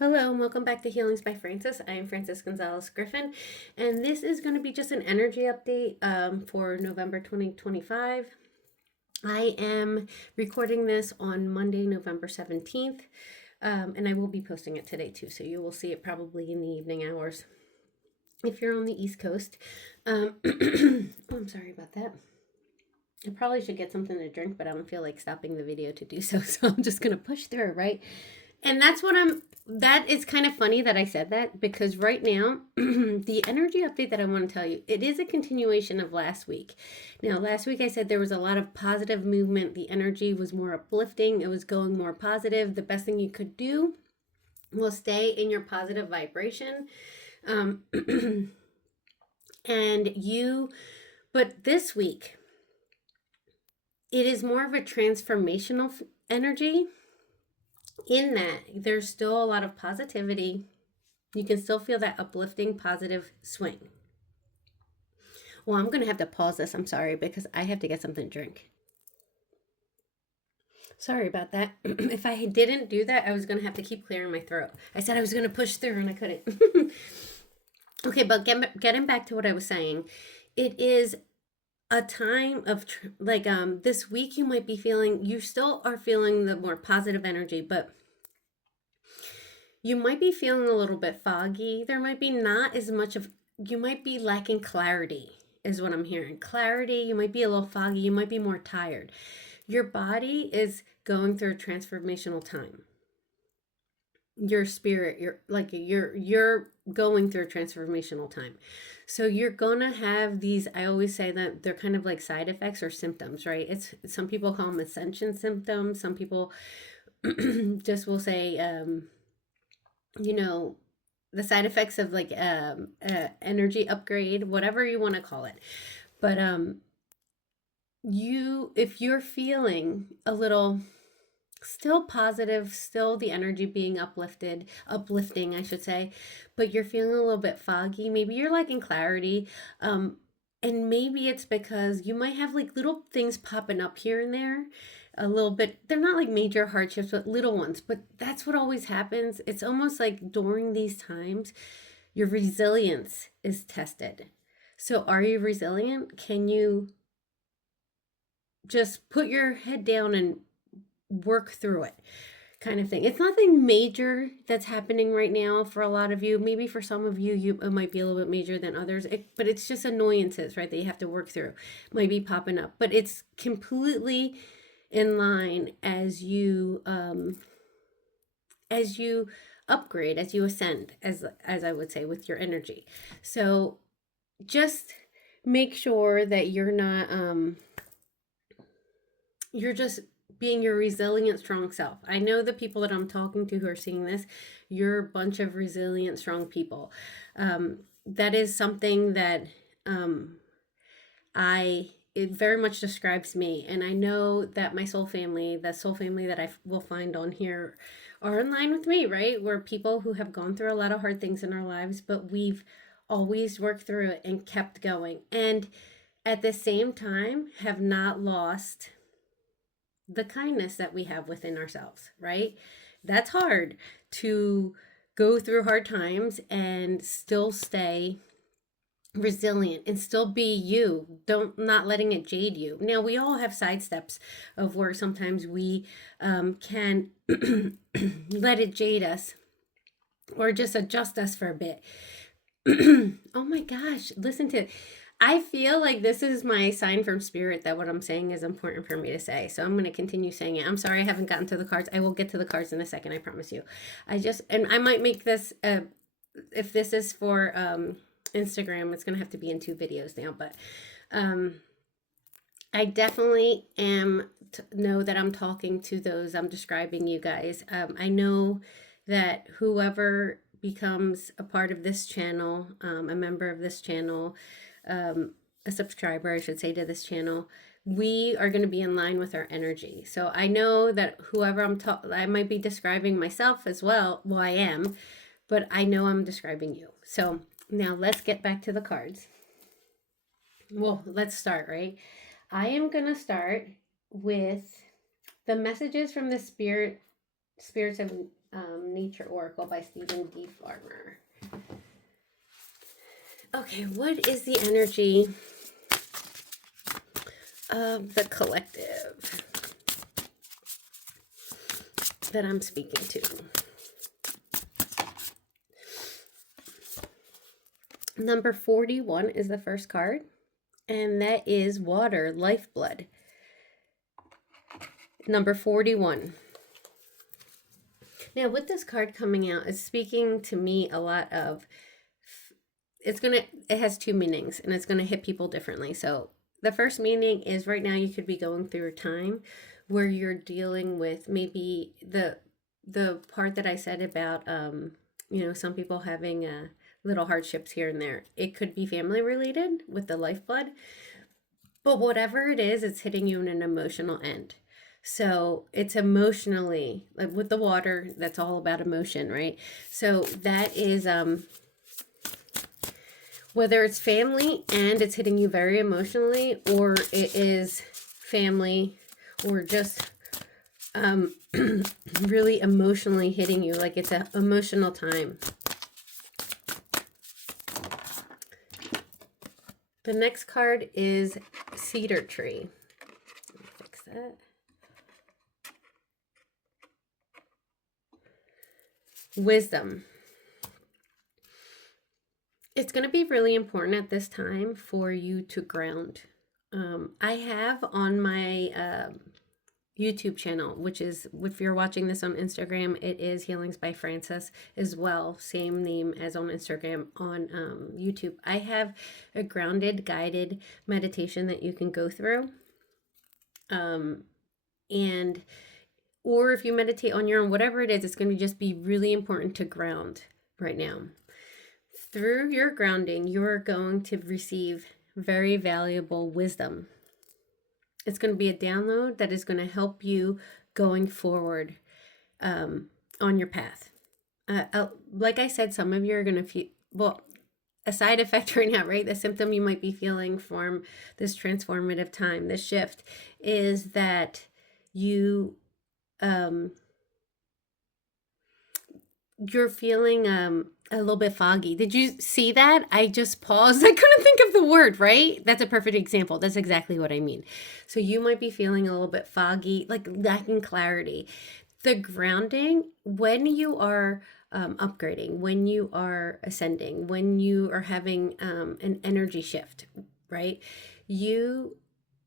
Hello and welcome back to Healings by Francis. I am Francis Gonzalez Griffin, and this is going to be just an energy update for November 2025. I am recording this on Monday, November 17th, and I will be posting it today too, so you will see it probably in the evening hours if you're on the East Coast. Oh, I'm sorry about that. I probably should get something to drink, but I don't feel like stopping the video to do so, so I'm just going to push through, right? And that is kind of funny that I said that because right now, the energy update that I want to tell you, it is a continuation of last week. Now, last week I said there was a lot of positive movement. The energy was more uplifting. It was going more positive. The best thing you could do was stay in your positive vibration. Um, but this week, it is more of a transformational energy in that there's still a lot of positivity. You can still feel that uplifting positive swing. Well, I'm going to have to pause this. I'm sorry because I have to get something to drink. Sorry about that. If I didn't do that, I was going to have to keep clearing my throat. I said I was going to push through and I couldn't. Okay, but getting back to what I was saying, it is a time of this week you might be feeling, you still are feeling the more positive energy, but you might be feeling a little bit foggy. There might be not as much of, you might be lacking clarity, is what I'm hearing. Clarity, you might be a little foggy, you might be more tired. Your body is going through a transformational time. Your spirit, you're going through a transformational time. So you're gonna have these, I always say that they're kind of like side effects or symptoms, right? It's some people call them ascension symptoms, some people just will say the side effects of like energy upgrade, whatever you want to call it. But if you're feeling a little still positive, still the energy being uplifting I should say, but you're feeling a little bit foggy, maybe you're lacking clarity, and maybe it's because you might have like little things popping up here and there a little bit. They're not like major hardships, but little ones. But that's what always happens. It's almost like during these times, your resilience is tested. So, are you resilient? Can you just put your head down and work through it? Kind of thing. It's nothing major that's happening right now for a lot of you. Maybe for some of you, it might be a little bit major than others. But it's just annoyances, right? That you have to work through. Might be popping up, but it's completely in line as you upgrade, as you ascend, as I would say, with your energy. So just make sure that you're just being your resilient, strong self. I know the people that I'm talking to who are seeing this, you're a bunch of resilient, strong people. That is something that it very much describes me. And I know that my soul family, the soul family that I will find on here, are in line with me, right? We're people who have gone through a lot of hard things in our lives, but we've always worked through it and kept going. And at the same time, have not lost the kindness that we have within ourselves, right? That's hard to go through hard times and still stay resilient and still be you. Don't not letting it jade you. Now we all have side steps of where sometimes we can let it jade us or just adjust us for a bit. Oh my gosh, listen to it. I feel like this is my sign from spirit that what I'm saying is important for me to say. So I'm going to continue saying it. I'm sorry I haven't gotten to the cards. I will get to the cards in a second, I promise you. And I might make this if this is for Instagram, it's going to have to be in 2 videos now, but I definitely know that I'm talking to those, I'm describing you guys. I know that whoever becomes a part of this channel, a member of this channel, a subscriber, I should say, to this channel, we are going to be in line with our energy. So I know that whoever I might be describing myself as well. Well, I am, but I know I'm describing you. So now let's get back to the cards. Well, let's start, right? I am going to start with the messages from the spirits of Nature Oracle by Stephen D. Farmer. Okay, what is the energy of the collective that I'm speaking to? Number 41 is the first card, and that is water, lifeblood. Number 41. Now, with this card coming out, it's speaking to me a lot of, it has two meanings, and it's going to hit people differently. So the first meaning is right now you could be going through a time where you're dealing with maybe the part that I said about, some people having little hardships here and there. It could be family related with the lifeblood, but whatever it is, it's hitting you in an emotional end. So it's emotionally, like with the water, that's all about emotion, right? So that is, whether it's family and it's hitting you very emotionally, or it is family or just really emotionally hitting you, like it's an emotional time. The next card is cedar tree. Let me fix that. Wisdom. It's going to be really important at this time for you to ground. I have on my YouTube channel, which is, if you're watching this on Instagram, it is Healings by Frances as well. Same name as on Instagram. On YouTube, I have a grounded guided meditation that you can go through. Or if you meditate on your own, whatever it is, it's going to just be really important to ground right now. Through your grounding, you're going to receive very valuable wisdom. It's going to be a download that is going to help you going forward on your path. Like I said, some of you are going to feel, well, a side effect right now, right? The symptom you might be feeling from this transformative time, this shift, is that you're feeling a little bit foggy. Did you see that? I just paused. I couldn't think of the word, right? That's a perfect example. That's exactly what I mean. So you might be feeling a little bit foggy, like lacking clarity. The grounding, when you are upgrading, when you are ascending, when you are having an energy shift, right?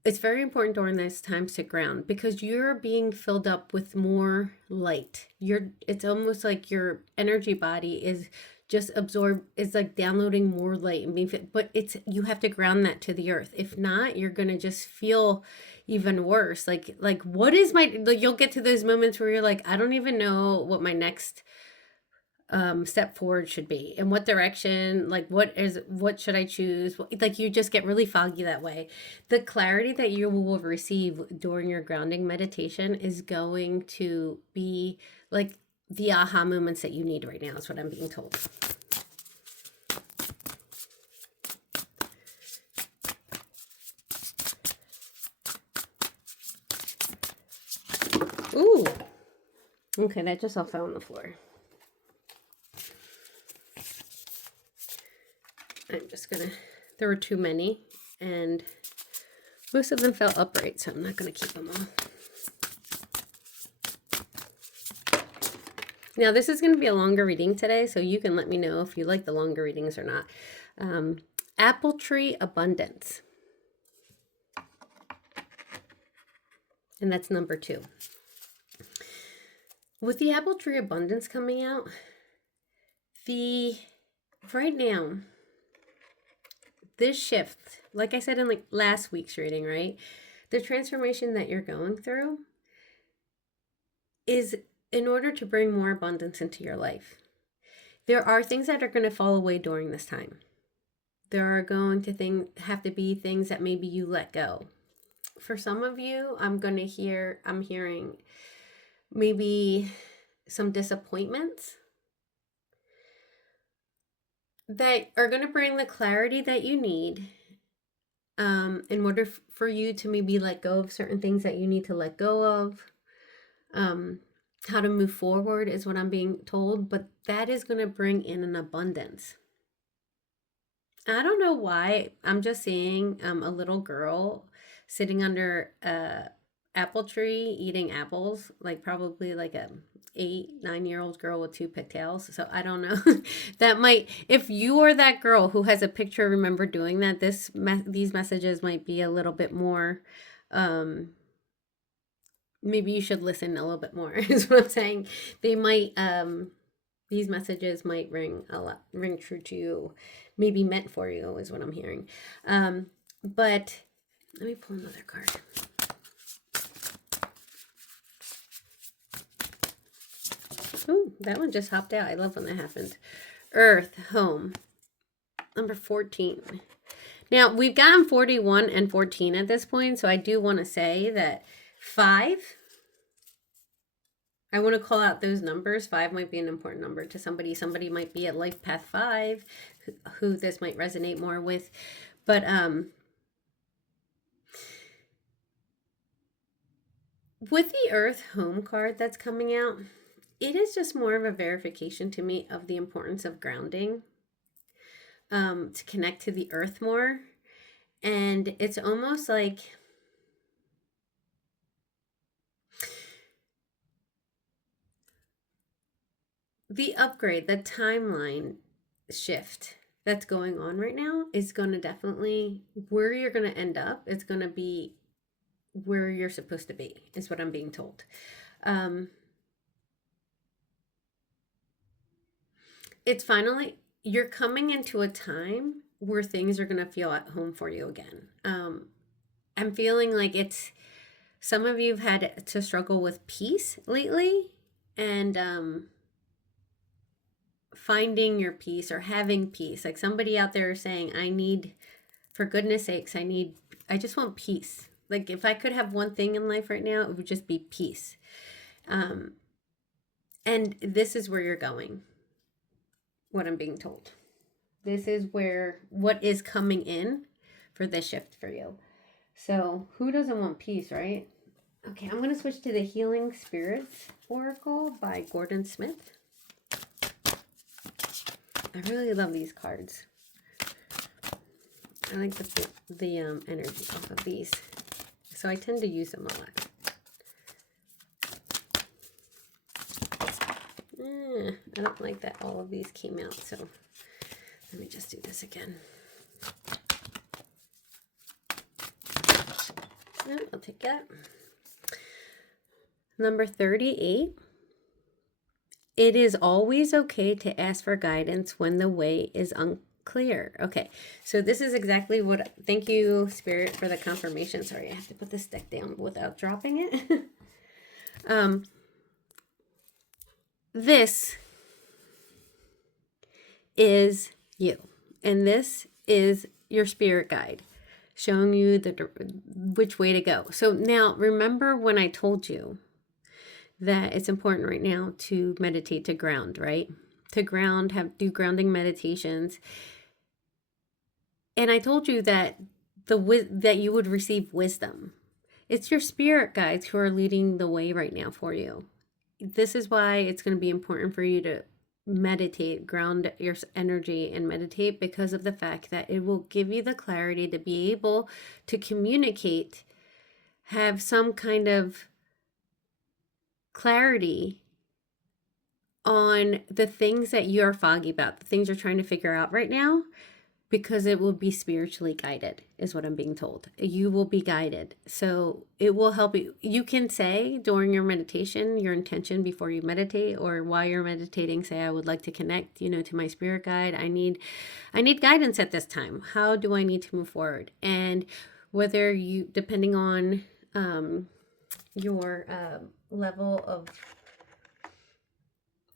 It's very important during those times to ground, because you're being filled up with more light. It's almost like your energy body is just it's like downloading more light and being fit, but you have to ground that to the earth. If not, you're going to just feel even worse. Like what is you'll get to those moments where you're like, I don't even know what my next step forward should be, in what direction, like what should I choose. Like you just get really foggy that way. The clarity that you will receive during your grounding meditation is going to be like the aha moments that you need right now, is what I'm being told. Ooh, okay, that just all fell on the floor. I'm just gonna, there were too many, and most of them fell upright, so I'm not gonna keep them all. Now, this is gonna be a longer reading today, so you can let me know if you like the longer readings or not. Apple tree abundance. And that's number 2. With the apple tree abundance coming out, right now, this shift, like I said in like last week's reading, right? The transformation that you're going through is in order to bring more abundance into your life. There are things that are going to fall away during this time. There are going to have to be things that maybe you let go. For some of you, I'm hearing maybe some disappointments that are going to bring the clarity that you need in order for you to maybe let go of certain things that you need to let go of. how to move forward is what I'm being told, but that is going to bring in an abundance. I don't know why. I'm just seeing a little girl sitting under a apple tree eating apples, like probably like a 8, 9 year old girl with two pigtails. So I don't know. That might, if you are that girl who has a picture, remember doing that. These messages might be a little bit more. Um, Maybe you should listen a little bit more. Is what I'm saying. They might. These messages might ring true to you, maybe meant for you is what I'm hearing. But let me pull another card. Ooh, that one just hopped out. I love when that happens. Earth, home, number 14. Now we've gotten 41 and 14 at this point, so I do want to say that 5, I want to call out those numbers. 5 might be an important number to somebody. Somebody might be at Life Path 5 who this might resonate more with. But with the Earth Home card that's coming out, it is just more of a verification to me of the importance of grounding, to connect to the earth more. And it's almost like the upgrade, the timeline shift that's going on right now is going to definitely, where you're going to end up, it's going to be where you're supposed to be, is what I'm being told. It's finally, you're coming into a time where things are going to feel at home for you again. I'm feeling like some of you have had to struggle with peace lately, and finding your peace or having peace. Like somebody out there saying, for goodness sakes, I just want peace. Like if I could have one thing in life right now, it would just be peace. And this is where you're going, what I'm being told. This is what is coming in for this shift for you. So who doesn't want peace, right? Okay, I'm going to switch to the Healing Spirits Oracle by Gordon Smith. I really love these cards. I like the energy off of these. So I tend to use them a lot. I don't like that all of these came out, so let me just do this again. I'll take that. Number 38. It is always okay to ask for guidance when the way is unclear. Okay, so this is exactly what, thank you, Spirit, for the confirmation. Sorry, I have to put this deck down without dropping it. This is you, and this is your spirit guide showing you which way to go. So now remember when I told you that it's important right now to meditate, to ground, right? To ground, do grounding meditations. And I told you that that you would receive wisdom. It's your spirit guides who are leading the way right now for you. This is why it's going to be important for you to meditate, ground your energy and meditate, because of the fact that it will give you the clarity to be able to communicate, have some kind of clarity on the things that you're foggy about, the things you're trying to figure out right now, because it will be spiritually guided, is what I'm being told. You will be guided. So it will help you. You can say during your meditation, your intention before you meditate, or while you're meditating, say, I would like to connect, to my spirit guide. I need guidance at this time. How do I need to move forward? And whether depending on your level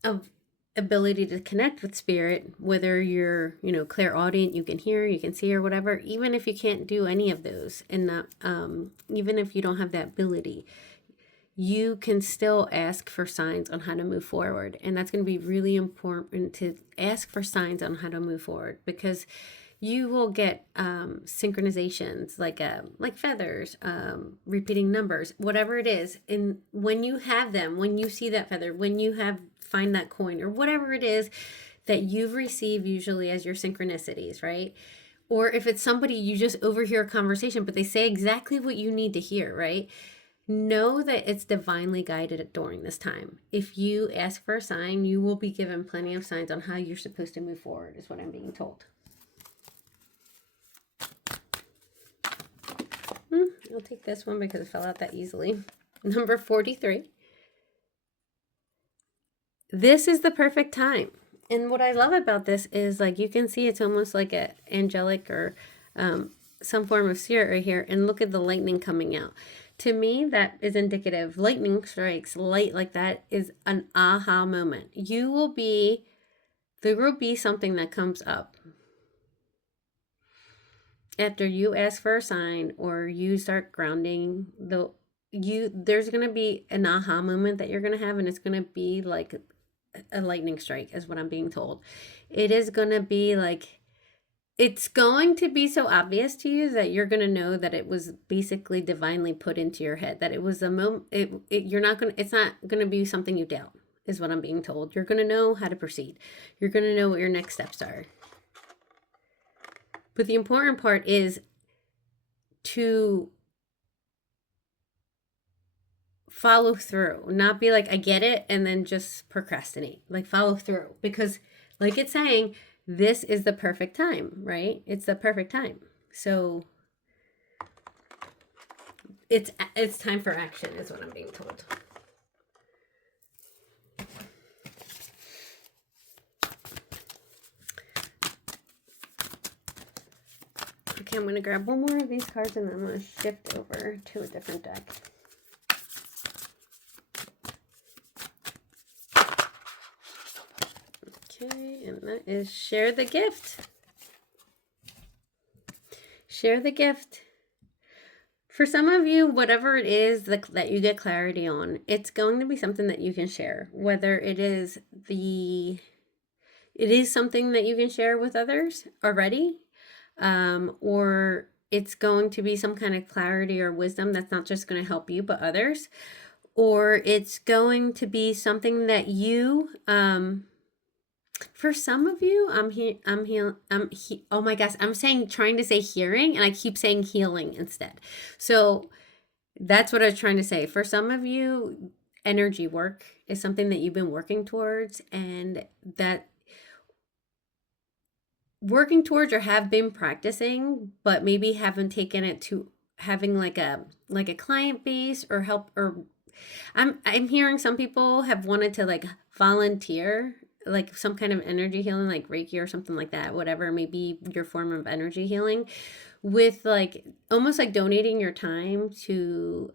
of ability to connect with spirit, whether you're clairaudient, you can hear, you can see, or whatever, even if you can't do any of those, and not even if you don't have that ability, you can still ask for signs on how to move forward. And that's going to be really important, to ask for signs on how to move forward, because you will get synchronizations like feathers, repeating numbers, whatever it is. And when you have them, when you see that feather, when you find that coin or whatever it is that you've received, usually as your synchronicities, right? Or if it's somebody you just overhear a conversation, but they say exactly what you need to hear, right? Know that it's divinely guided during this time. If you ask for a sign, you will be given plenty of signs on how you're supposed to move forward, is what I'm being told. I'll take this one because it fell out that easily. Number 43. This is the perfect time. And what I love about this is, like, you can see it's almost like an angelic or some form of spirit right here. And look at the lightning coming out. To me, that is indicative. Lightning strikes, light like that is an aha moment. There will be something that comes up after you ask for a sign or you start grounding. There's going to be an aha moment that you're going to have, and it's going to be like a lightning strike, is what I'm being told. It is going to be like, it's going to be so obvious to you that you're going to know that it was basically divinely put into your head, that it was a moment. It's not going to be something you doubt, is what I'm being told. You're going to know how to proceed. You're going to know what your next steps are. But the important part is to follow through, not be like, I get it, and then just procrastinate. Like, follow through, because like it's saying, this is the perfect time, right? It's the perfect time. So it's time for action, is what I'm being told. Okay, I'm going to grab one more of these cards and then I'm going to shift over to a different deck. Okay, and that is share the gift. Share the gift. For some of you, whatever it is that you get clarity on, it's going to be something that you can share. Whether it is something that you can share with others already, or it's going to be some kind of clarity or wisdom that's not just going to help you, but others. Or it's going to be something that you, for some of you, oh my gosh, trying to say hearing, and I keep saying healing instead. So that's what I was trying to say. For some of you, energy work is something that you've been working towards, and that working towards or have been practicing, but maybe haven't taken it to having like a client base or help. Or I'm hearing some people have wanted to like volunteer, like some kind of energy healing, like Reiki or something like that, whatever may be your form of energy healing, with like almost like donating your time to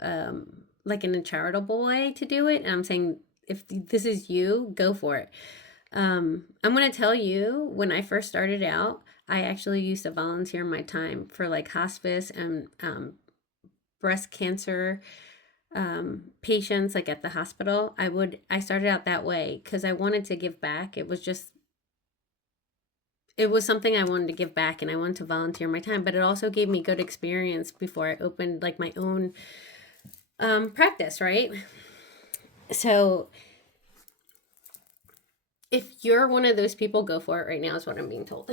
like in a charitable way to do it. And I'm saying, if this is you, go for it. I'm going to tell you, when I first started out, I actually used to volunteer my time for like hospice and breast cancer patients, like at the hospital. I started out that way because I wanted to give back. It was something I wanted to give back, and I wanted to volunteer my time, but it also gave me good experience before I opened like my own practice, right? So if you're one of those people, go for it right now, is what I'm being told.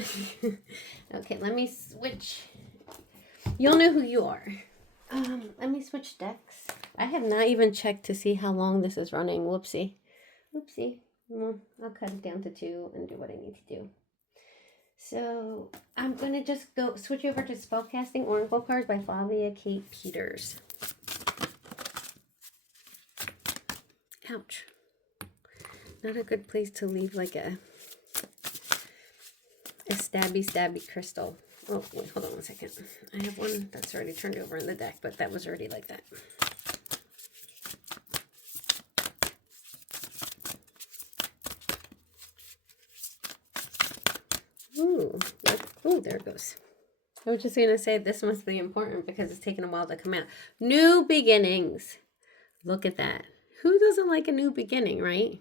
Okay, let me switch. You'll know who you are. Let me switch decks. I have not even checked to see how long this is running. Whoopsie. Well, I'll cut it down to 2 and do what I need to do. So I'm going to just switch over to Spellcasting Oracle Cards by Flavia Kate Peters. Ouch. Not a good place to leave like a stabby crystal. Oh, wait, hold on one second. I have one that's already turned over in the deck, but that was already like that. Ooh, there it goes. I was just going to say this must be important because it's taken a while to come out. New beginnings. Look at that. Who doesn't like a new beginning, right?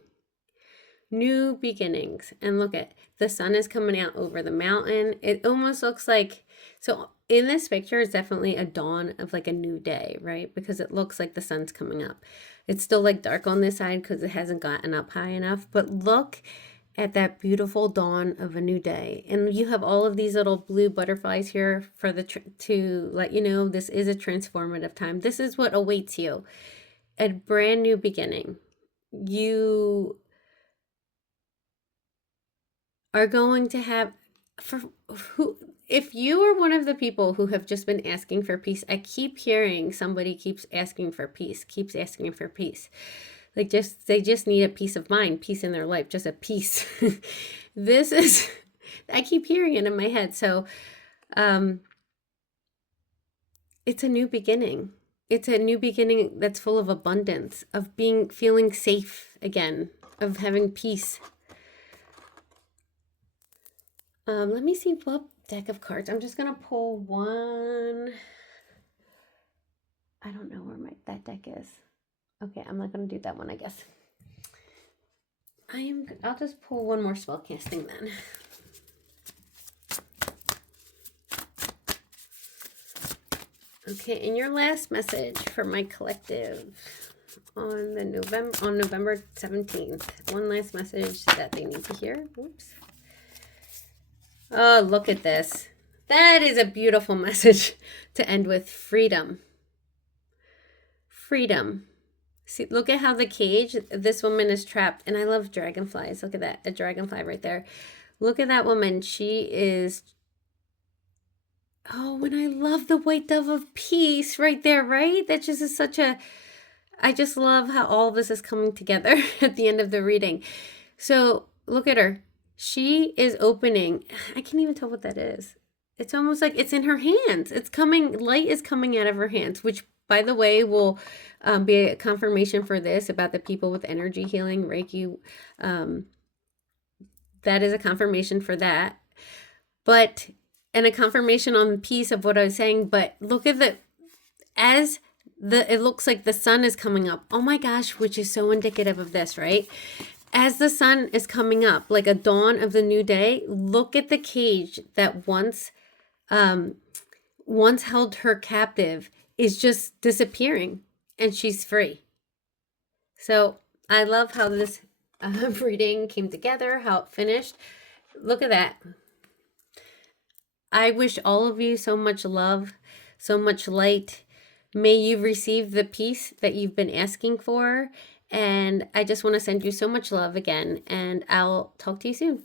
new beginnings. And look at the sun is coming out over the mountain. It almost looks like, so in this picture is definitely a dawn of like a new day, right? Because it looks like the sun's coming up. It's still like dark on this side because it hasn't gotten up high enough, but look at that beautiful dawn of a new day. And you have all of these little blue butterflies here for the to let you know this is a transformative time. This is what awaits you. A brand new beginning. You are going to have, for who, if you are one of the people who have just been asking for peace, I keep hearing somebody keeps asking for peace, keeps asking for peace. Like they just need a peace of mind, peace in their life, just a peace. This is, I keep hearing it in my head. So it's a new beginning. It's a new beginning that's full of abundance, of feeling safe again, of having peace. Let me see what deck of cards. I'm just gonna pull one. I don't know where that deck is. Okay, I'm not gonna do that one, I guess. I'll just pull one more spellcasting then. Okay, and your last message for my collective on November 17th. One last message that they need to hear. Oops. Oh, look at this. That is a beautiful message to end with. Freedom. Freedom. See, look at how the cage, this woman is trapped. And I love dragonflies. Look at that. A dragonfly right there. Look at that woman. She is... Oh, and I love the white dove of peace right there, right? That just is such a... I just love how all of this is coming together at the end of the reading. So look at her. She is opening. I can't even tell what that is. It's almost like it's in her hands. It's coming. Light is coming out of her hands, which, by the way, will be a confirmation for this about the people with energy healing, Reiki. That is a confirmation for that. But, and a confirmation on the piece of what I was saying. But look at it looks like the sun is coming up. Oh my gosh, which is so indicative of this, right? As the sun is coming up, like a dawn of the new day, look at the cage that once held her captive is just disappearing, and she's free. So I love how this reading came together, how it finished. Look at that. I wish all of you so much love, so much light. May you receive the peace that you've been asking for. And I just want to send you so much love again, and I'll talk to you soon.